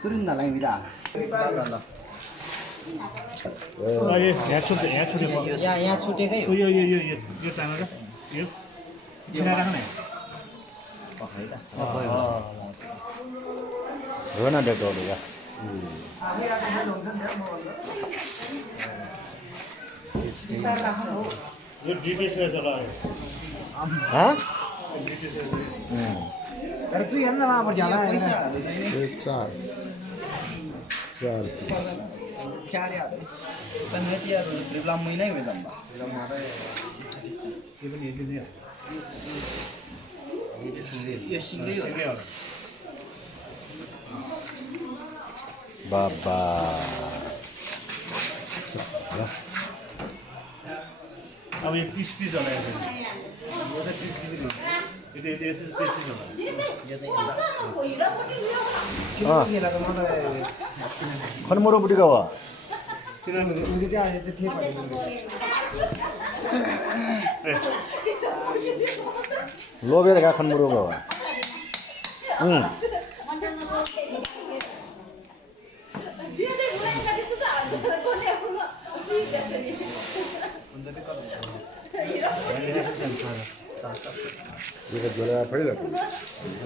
सुरिन्दा लाग्दा यहाँ छुटेकै हो यो चाना र यो छिना राख्ने हो न डेटो हो यो डिटेस चलायो हाँ तर तू हेर्न वहाँ पर जाना है चार चार क्या याद है पण माहिती यार ट्रिपला महिना ही होईल आंबा यो पनि हेर्नु नि यो सिंगै हो बाबा अब यो 30 पिस चलायो यो त 30 पिस हो यो खनमरो बुटी का हुआ लोबेर का खनमरो का हुआ ये तो जोड़ा पड़ेगा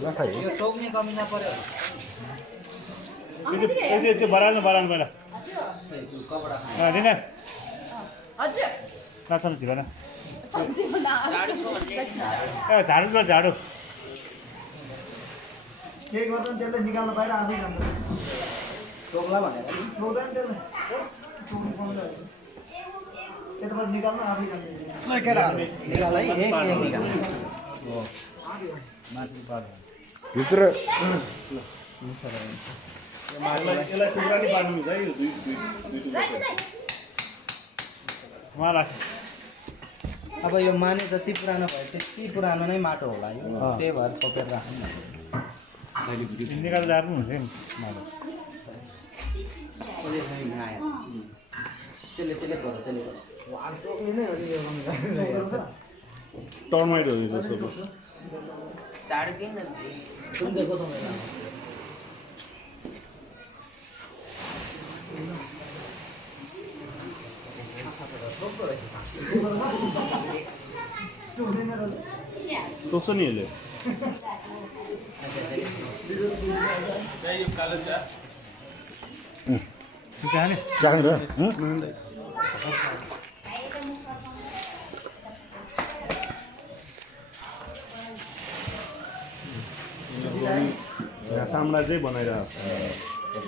ना खाई यो टोक्ने कमी नपर्यो त्यो बराल्नु पहिला दिन कासम्म झिक न झाडु ल झाडु के गर्छ नि त्यसले निकाल्न बाहिर आफै जान्छ टोक्ला भनेर टोक्दैन त्यसले त्यताबाट निकाल्न आफै जान्छ निकाल है एक निकाल भित्र यसलाई टुक्रा नि पार्नु हुन्छ है यो दुई टुक्रा अब यो माने जति पुरानो भयो त्यति पुरानो नै माटो होला यो त्यही भएर छोपेर राख्नु निकालेर राख्नु हुन्छ नि टर्माइट हो यो सब चाड किन सुन्देको त मैले टोक्छ नि यसले चाख्नु र साम्राज्य बनाइरहेको छ